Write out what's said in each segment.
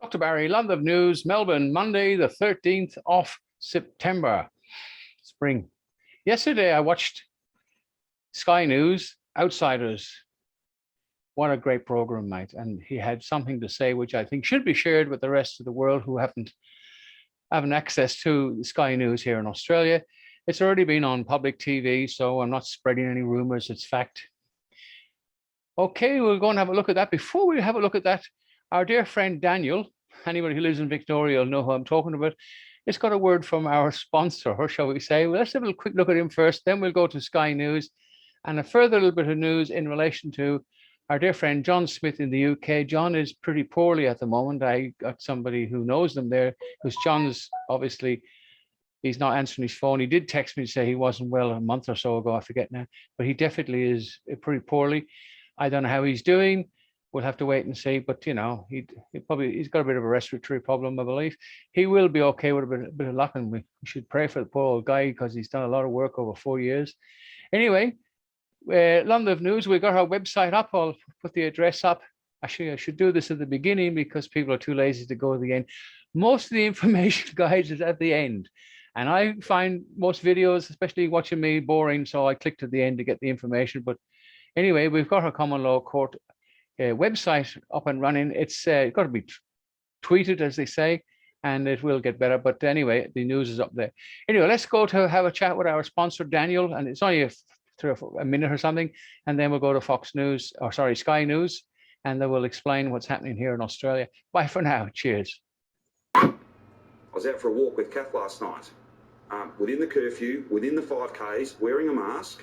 Dr. Barry, London News, Melbourne, Monday, the 13th of September. Spring. Yesterday, I watched Sky News, Outsiders. What a great program, mate. And he had something to say, which I think should be shared with the rest of the world who haven't access to Sky News here in Australia. It's already been on public TV, so I'm not spreading any rumors. It's fact. Okay, we're going to have a look at that. Before we have a look at that, our dear friend Daniel, anybody who lives in Victoria will know who I'm talking about, it's got a word from our sponsor, or shall we say. Well, let's have a quick look at him first, then we'll go to Sky News and a further little bit of news in relation to our dear friend John Smith in the UK. John is pretty poorly at the moment. I got somebody who knows them there, because John's obviously, he's not answering his phone. He did text me to say he wasn't well a month or so ago, I forget now, but he definitely is pretty poorly. I don't know how he's doing. We'll have to wait and see, but you know, he's got a bit of a respiratory problem, I believe. He will be okay with a bit of luck, and we should pray for the poor old guy, because he's done a lot of work over 4 years. Anyway, London News, we got our website up. I'll put the address up. Actually, I should do this at the beginning because people are too lazy to go to the end. Most of the information, guys, is at the end. And I find most videos, especially watching me, boring, so I click to the end to get the information. But anyway, we've got our common law court website up and running. It's got to be tweeted, as they say, and it will get better. But anyway, the news is up there. Anyway, let's go to have a chat with our sponsor, Daniel, and it's only a minute or something, and then we'll go to Sky News, and then we'll explain what's happening here in Australia. Bye for now. Cheers. I was out for a walk with Kath last night, within the curfew, within the 5Ks, wearing a mask.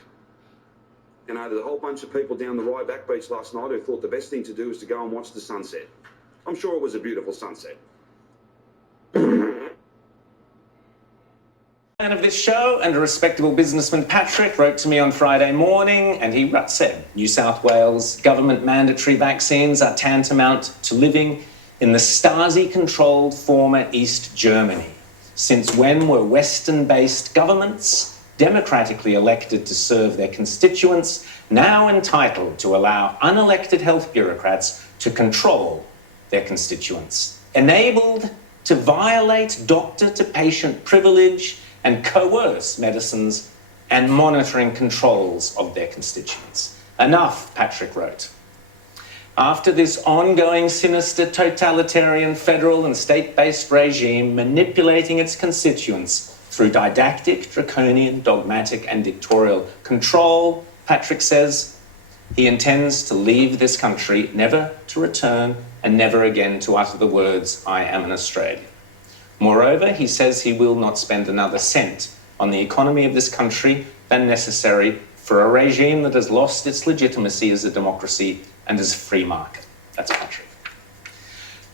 You know, there's a whole bunch of people down the Ryback Beach last night who thought the best thing to do was to go and watch the sunset. I'm sure it was a beautiful sunset. Of this show, and a respectable businessman, Patrick, wrote to me on Friday morning, and he said, New South Wales government mandatory vaccines are tantamount to living in the Stasi-controlled former East Germany. Since when were Western-based governments, democratically elected to serve their constituents, now entitled to allow unelected health bureaucrats to control their constituents, enabled to violate doctor-to-patient privilege and coerce medicines and monitoring controls of their constituents? Enough, Patrick wrote. After this ongoing sinister totalitarian federal and state-based regime manipulating its constituents through didactic, draconian, dogmatic and dictatorial control, Patrick says he intends to leave this country, never to return and never again to utter the words, I am an Australian. Moreover, he says he will not spend another cent on the economy of this country than necessary for a regime that has lost its legitimacy as a democracy and as a free market. That's Patrick.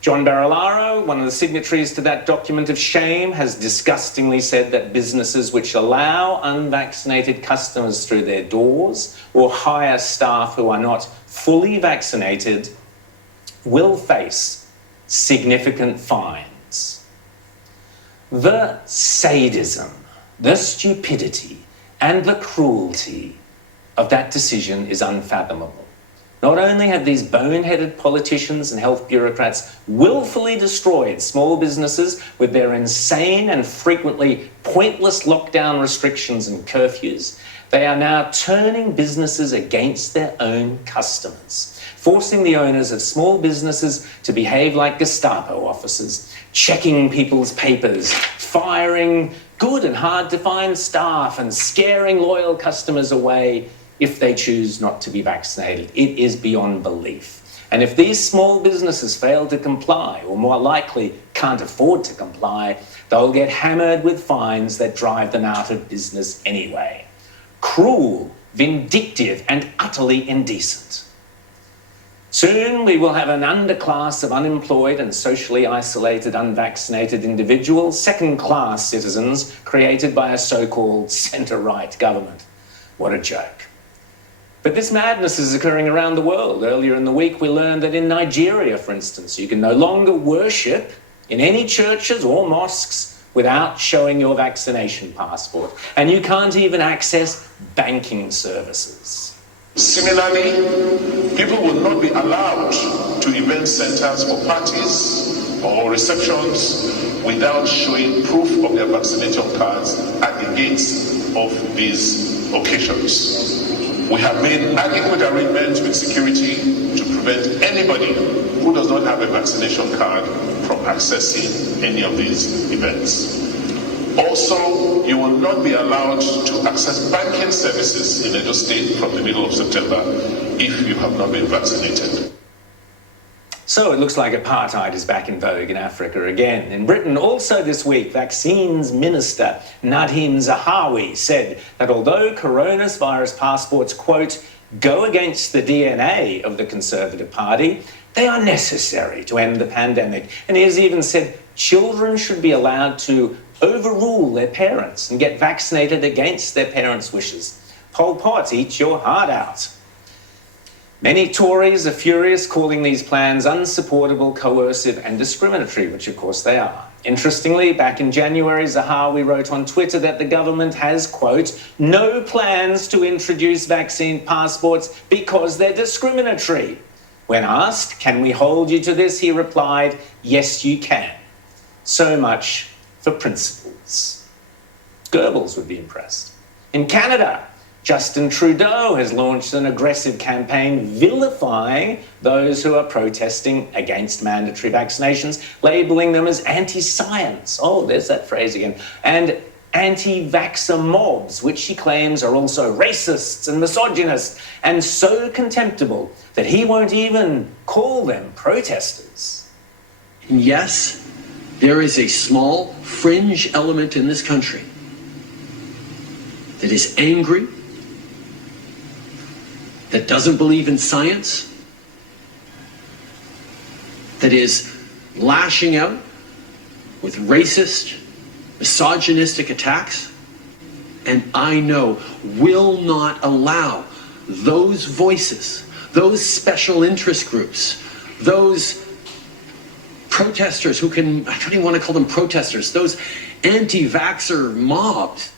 John Barilaro, one of the signatories to that document of shame, has disgustingly said that businesses which allow unvaccinated customers through their doors or hire staff who are not fully vaccinated will face significant fines. The sadism, the stupidity, and the cruelty of that decision is unfathomable. Not only have these boneheaded politicians and health bureaucrats willfully destroyed small businesses with their insane and frequently pointless lockdown restrictions and curfews, they are now turning businesses against their own customers, forcing the owners of small businesses to behave like Gestapo officers, checking people's papers, firing good and hard-to-find staff, and scaring loyal customers away if they choose not to be vaccinated. It is beyond belief. And if these small businesses fail to comply, or more likely can't afford to comply, they'll get hammered with fines that drive them out of business anyway. Cruel, vindictive, and utterly indecent. Soon we will have an underclass of unemployed and socially isolated unvaccinated individuals, second-class citizens created by a so-called centre-right government. What a joke. But this madness is occurring around the world. Earlier in the week, we learned that in Nigeria, for instance, you can no longer worship in any churches or mosques without showing your vaccination passport, and you can't even access banking services. Similarly, people will not be allowed to event centers for parties or receptions without showing proof of their vaccination cards at the gates of these occasions. We have made adequate arrangements with security to prevent anybody who does not have a vaccination card from accessing any of these events. Also, you will not be allowed to access banking services in Edo State from the middle of September if you have not been vaccinated. So it looks like apartheid is back in vogue in Africa again. In Britain, also this week, Vaccines Minister Nadhim Zahawi said that although coronavirus passports, quote, go against the DNA of the Conservative Party, they are necessary to end the pandemic. And he has even said children should be allowed to overrule their parents and get vaccinated against their parents' wishes. Pol Pot, eat your heart out. Many Tories are furious, calling these plans unsupportable, coercive and discriminatory, which of course they are. Interestingly, back in January, Zahawi wrote on Twitter that the government has, quote, no plans to introduce vaccine passports because they're discriminatory. When asked, can we hold you to this, he replied, yes, you can. So much for principles. Goebbels would be impressed. In Canada, Justin Trudeau has launched an aggressive campaign vilifying those who are protesting against mandatory vaccinations, labelling them as anti-science. Oh, there's that phrase again. And anti-vaxxer mobs, which he claims are also racists and misogynists, and so contemptible that he won't even call them protesters. Yes, there is a small fringe element in this country that is angry, that doesn't believe in science, that is lashing out with racist, misogynistic attacks, and I know will not allow those voices, those special interest groups, those protesters who can, I don't even want to call them protesters, those anti-vaxxer mobs.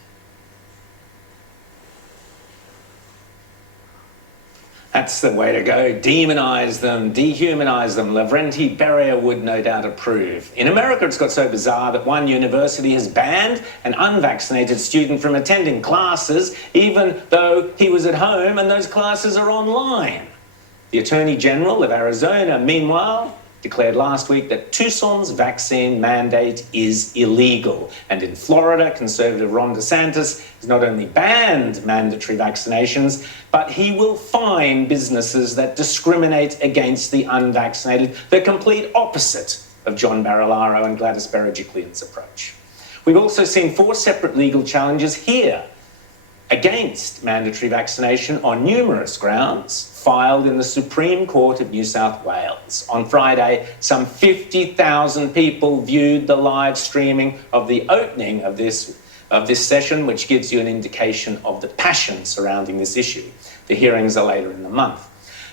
That's the way to go. Demonize them, dehumanize them. Lavrenti Beria would no doubt approve. In America, it's got so bizarre that one university has banned an unvaccinated student from attending classes, even though he was at home and those classes are online. The Attorney General of Arizona, meanwhile, declared last week that Tucson's vaccine mandate is illegal. And in Florida, Conservative Ron DeSantis has not only banned mandatory vaccinations, but he will fine businesses that discriminate against the unvaccinated, the complete opposite of John Barilaro and Gladys Berejiklian's approach. We've also seen 4 separate legal challenges here against mandatory vaccination on numerous grounds filed in the Supreme Court of New South Wales. On Friday, some 50,000 people viewed the live streaming of the opening of this session, which gives you an indication of the passion surrounding this issue. The hearings are later in the month.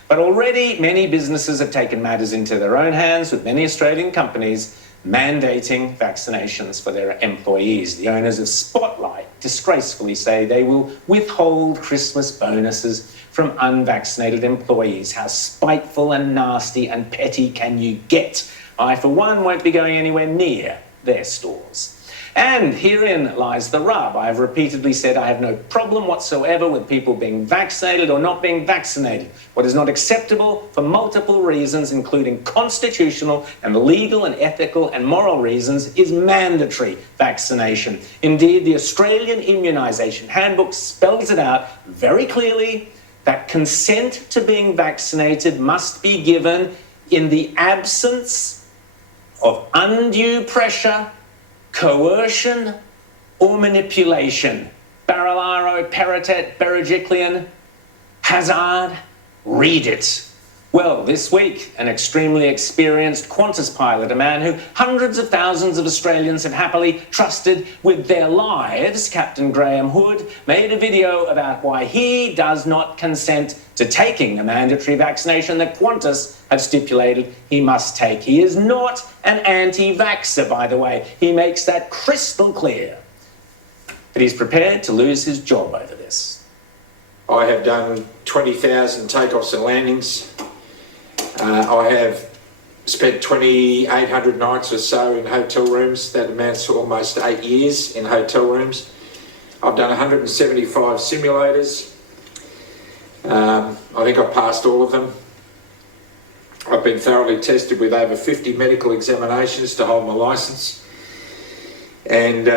But already many businesses have taken matters into their own hands, with many Australian companies mandating vaccinations for their employees. The owners of Spotlight disgracefully say they will withhold Christmas bonuses from unvaccinated employees. How spiteful and nasty and petty can you get? I, for one, won't be going anywhere near their stores. And herein lies the rub. I have repeatedly said I have no problem whatsoever with people being vaccinated or not being vaccinated. What is not acceptable for multiple reasons, including constitutional and legal and ethical and moral reasons, is mandatory vaccination. Indeed, the Australian Immunisation Handbook spells it out very clearly that consent to being vaccinated must be given in the absence of undue pressure, coercion or manipulation. Barilaro, Perrottet, Berejiklian, Hazard, read it. Well, this week, an extremely experienced Qantas pilot, a man who hundreds of thousands of Australians have happily trusted with their lives, Captain Graham Hood, made a video about why he does not consent to taking the mandatory vaccination that Qantas have stipulated he must take. He is not an anti-vaxxer, by the way. He makes that crystal clear. But he's prepared to lose his job over this. I have done 20,000 takeoffs and landings. I have spent 2,800 nights or so in hotel rooms. That amounts to almost 8 years in hotel rooms. I've done 175 simulators. I think I passed all of them. I've been thoroughly tested with over 50 medical examinations to hold my licence. And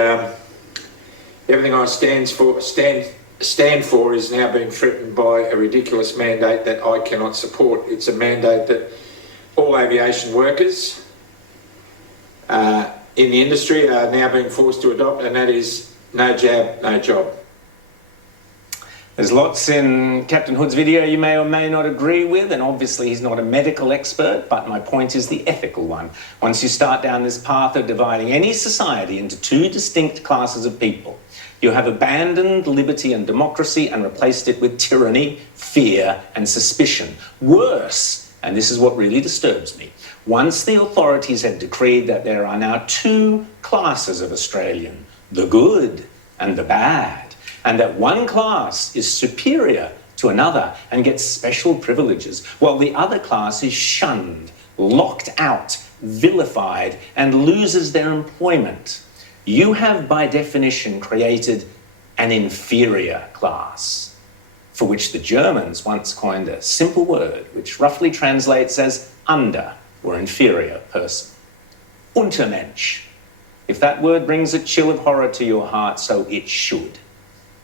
everything I stand for is now being threatened by a ridiculous mandate that I cannot support. It's a mandate that all aviation workers in the industry are now being forced to adopt, and that is no jab, no job. There's lots in Captain Hood's video you may or may not agree with, and obviously he's not a medical expert, but my point is the ethical one. Once you start down this path of dividing any society into two distinct classes of people, you have abandoned liberty and democracy and replaced it with tyranny, fear, and suspicion. Worse, and this is what really disturbs me, once the authorities have decreed that there are now two classes of Australian, the good and the bad, and that one class is superior to another and gets special privileges, while the other class is shunned, locked out, vilified, and loses their employment, you have, by definition, created an inferior class, for which the Germans once coined a simple word, which roughly translates as under or inferior person. Untermensch. If that word brings a chill of horror to your heart, so it should.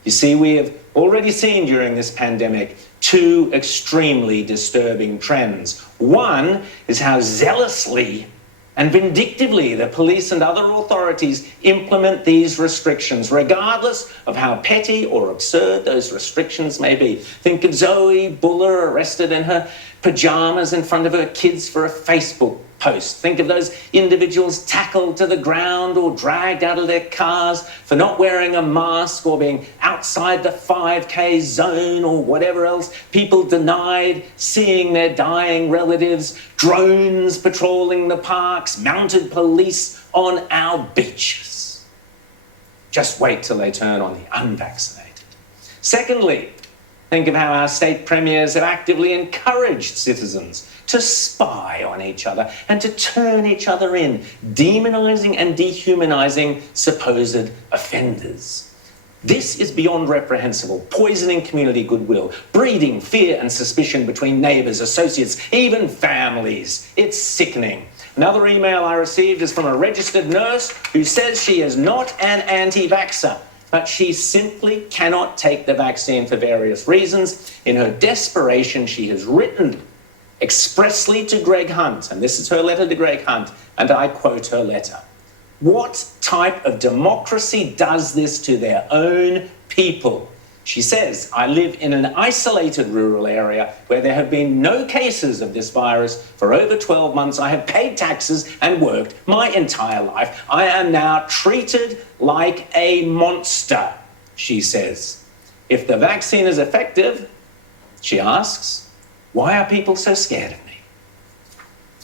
You see, we have already seen during this pandemic two extremely disturbing trends. One is how zealously and vindictively the police and other authorities implement these restrictions, regardless of how petty or absurd those restrictions may be. Think of Zoe Buller arrested in her pajamas in front of her kids for a Facebook post. Think of those individuals tackled to the ground or dragged out of their cars for not wearing a mask or being outside the 5K zone or whatever else. People denied seeing their dying relatives, drones patrolling the parks, mounted police on our beaches. Just wait till they turn on the unvaccinated. Secondly, think of how our state premiers have actively encouraged citizens to spy on each other and to turn each other in, demonising and dehumanising supposed offenders. This is beyond reprehensible, poisoning community goodwill, breeding fear and suspicion between neighbours, associates, even families. It's sickening. Another email I received is from a registered nurse who says she is not an anti-vaxxer, but she simply cannot take the vaccine for various reasons. In her desperation, she has written expressly to Greg Hunt, and this is her letter to Greg Hunt, and I quote her letter. What type of democracy does this to their own people? She says, I live in an isolated rural area where there have been no cases of this virus for over 12 months. I have paid taxes and worked my entire life. I am now treated like a monster, she says. If the vaccine is effective, she asks, why are people so scared of me?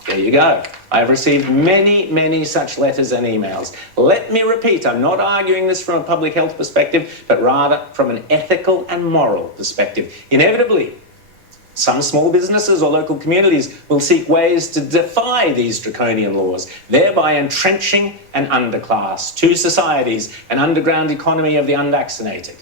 There you go. I've received many, many such letters and emails. Let me repeat, I'm not arguing this from a public health perspective, but rather from an ethical and moral perspective. Inevitably, some small businesses or local communities will seek ways to defy these draconian laws, thereby entrenching an underclass, two societies, an underground economy of the unvaccinated.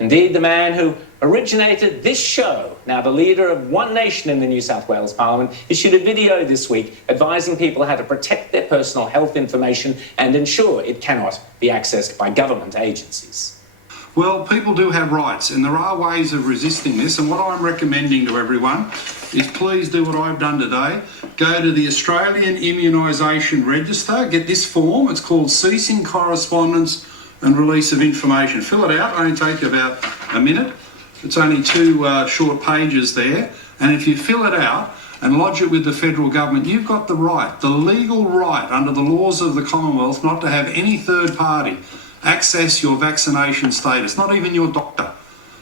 Indeed, the man who originated this show, now the leader of One Nation in the New South Wales Parliament, issued a video this week advising people how to protect their personal health information and ensure it cannot be accessed by government agencies. Well, people do have rights, and there are ways of resisting this, and what I'm recommending to everyone is please do what I've done today. Go to the Australian Immunisation Register, get this form, it's called Ceasing Correspondence and Release of Information. Fill it out, only take you about a minute. It's only two short pages there, and if you fill it out, and lodge it with the federal government, you've got the right, the legal right under the laws of the Commonwealth, not to have any third party access your vaccination status, not even your doctor.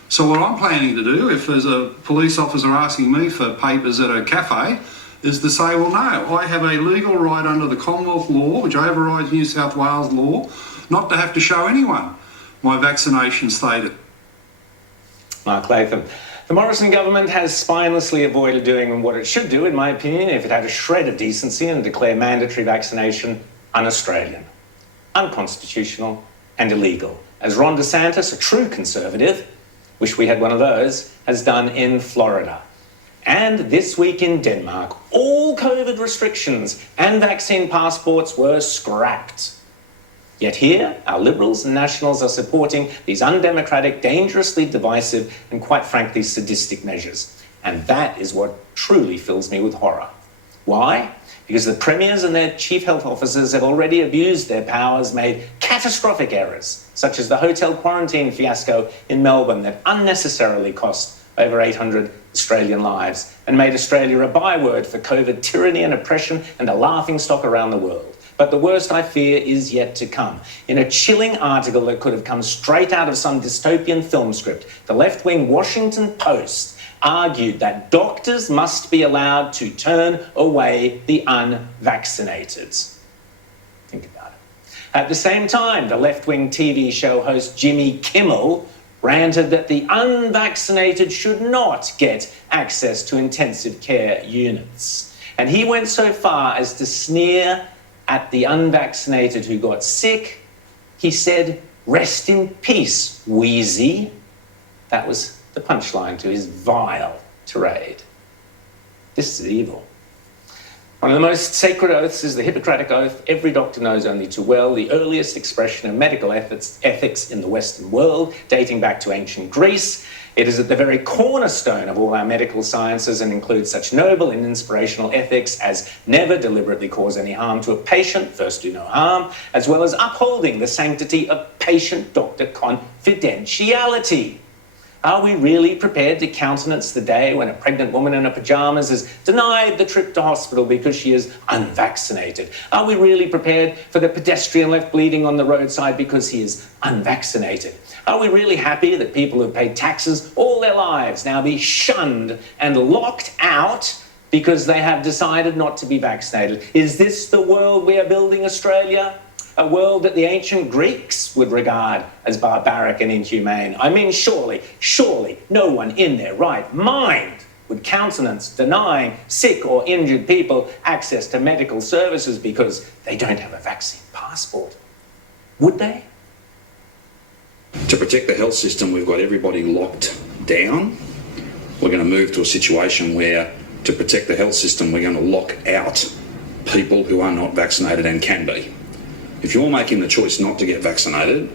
So what I'm planning to do, if there's a police officer asking me for papers at a cafe, is to say, well, no, I have a legal right under the Commonwealth law, which overrides New South Wales law, not to have to show anyone my vaccination status. Mark Latham. The Morrison government has spinelessly avoided doing what it should do, in my opinion, if it had a shred of decency, and declare mandatory vaccination un-Australian, unconstitutional and illegal, as Ron DeSantis, a true conservative, wish we had one of those, has done in Florida. And this week in Denmark, all COVID restrictions and vaccine passports were scrapped. Yet here, our Liberals and Nationals are supporting these undemocratic, dangerously divisive and quite frankly sadistic measures. And that is what truly fills me with horror. Why? Because the premiers and their chief health officers have already abused their powers, made catastrophic errors, such as the hotel quarantine fiasco in Melbourne that unnecessarily cost over 800 Australian lives and made Australia a byword for COVID tyranny and oppression and a laughingstock around the world. But the worst, I fear, is yet to come. In a chilling article that could have come straight out of some dystopian film script, the left-wing Washington Post argued that doctors must be allowed to turn away the unvaccinated. Think about it. At the same time, the left-wing TV show host Jimmy Kimmel ranted that the unvaccinated should not get access to intensive care units. And he went so far as to sneer at the unvaccinated who got sick. He said, "Rest in peace, Wheezy." That was the punchline to his vile tirade. This is evil. One of the most sacred oaths is the Hippocratic Oath. Every doctor knows only too well, the earliest expression of medical ethics in the Western world, dating back to ancient Greece. It is at the very cornerstone of all our medical sciences and includes such noble and inspirational ethics as never deliberately cause any harm to a patient, first do no harm, as well as upholding the sanctity of patient-doctor confidentiality. Are we really prepared to countenance the day when a pregnant woman in her pajamas is denied the trip to hospital because she is unvaccinated? Are we really prepared for the pedestrian left bleeding on the roadside because he is unvaccinated? Are we really happy that people who have paid taxes all their lives now be shunned and locked out because they have decided not to be vaccinated? Is this the world we are building, Australia? A world that the ancient Greeks would regard as barbaric and inhumane. I mean, surely no one in their right mind would countenance denying sick or injured people access to medical services because they don't have a vaccine passport. Would they? To protect the health system, we've got everybody locked down. We're going to move to a situation where, to protect the health system, we're going to lock out people who are not vaccinated and can be. If you're making the choice not to get vaccinated,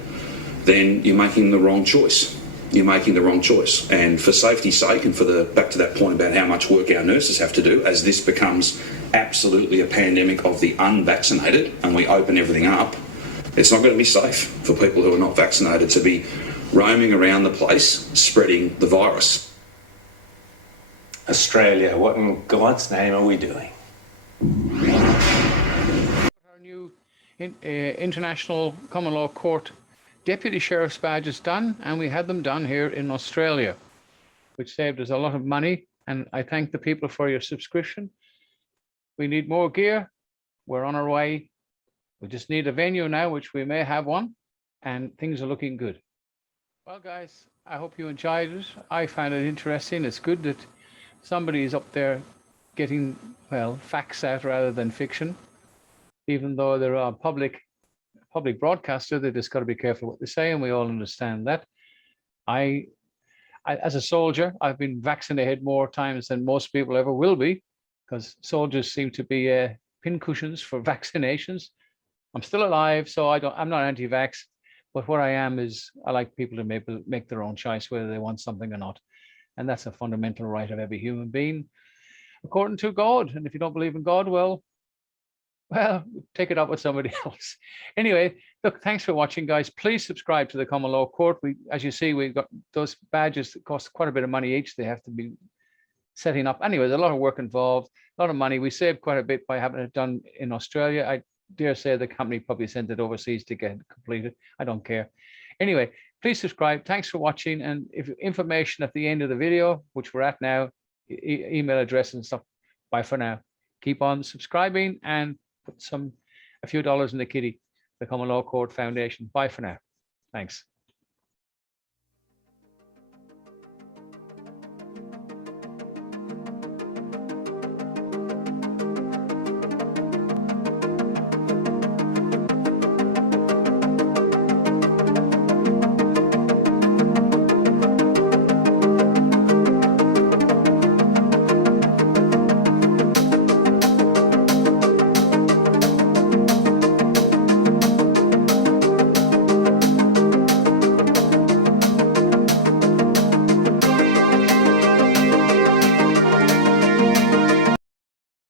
then you're making the wrong choice. You're making the wrong choice. And for safety's sake, and back to that point about how much work our nurses have to do, as this becomes absolutely a pandemic of the unvaccinated and we open everything up, it's not going to be safe for people who are not vaccinated to be roaming around the place spreading the virus. Australia, what in God's name are we doing? Our new International Common Law Court Deputy Sheriff's badges done, and we had them done here in Australia, which saved us a lot of money, and I thank the people for your subscription. We need more gear. We're on our way. We just need a venue now, which we may have one, and things are looking good. Well, guys, I hope you enjoyed it. I found it interesting. It's good that somebody is up there getting, well, facts out rather than fiction. Even though they're a public broadcaster, they just got to be careful what they say, and we all understand that. I, as a soldier, I've been vaccinated more times than most people ever will be, because soldiers seem to be pincushions for vaccinations. I'm still alive, so I'm not anti-vax, but what I am is I like people to make their own choice whether they want something or not, and that's a fundamental right of every human being, according to God. And if you don't believe in God, well, take it up with somebody else. Anyway, look, thanks for watching, guys. Please subscribe to the Common Law Court. As you see, we've got those badges that cost quite a bit of money each. They have to be setting up. Anyway, there's a lot of work involved, a lot of money. We saved quite a bit by having it done in Australia. I dare say the company probably sent it overseas to get it completed. I don't care. Anyway, please subscribe. Thanks for watching. And if information at the end of the video, which we're at now, email address and stuff. Bye for now. Keep on subscribing and put a few dollars in the kitty, the Common Law Court Foundation. Bye for now. Thanks.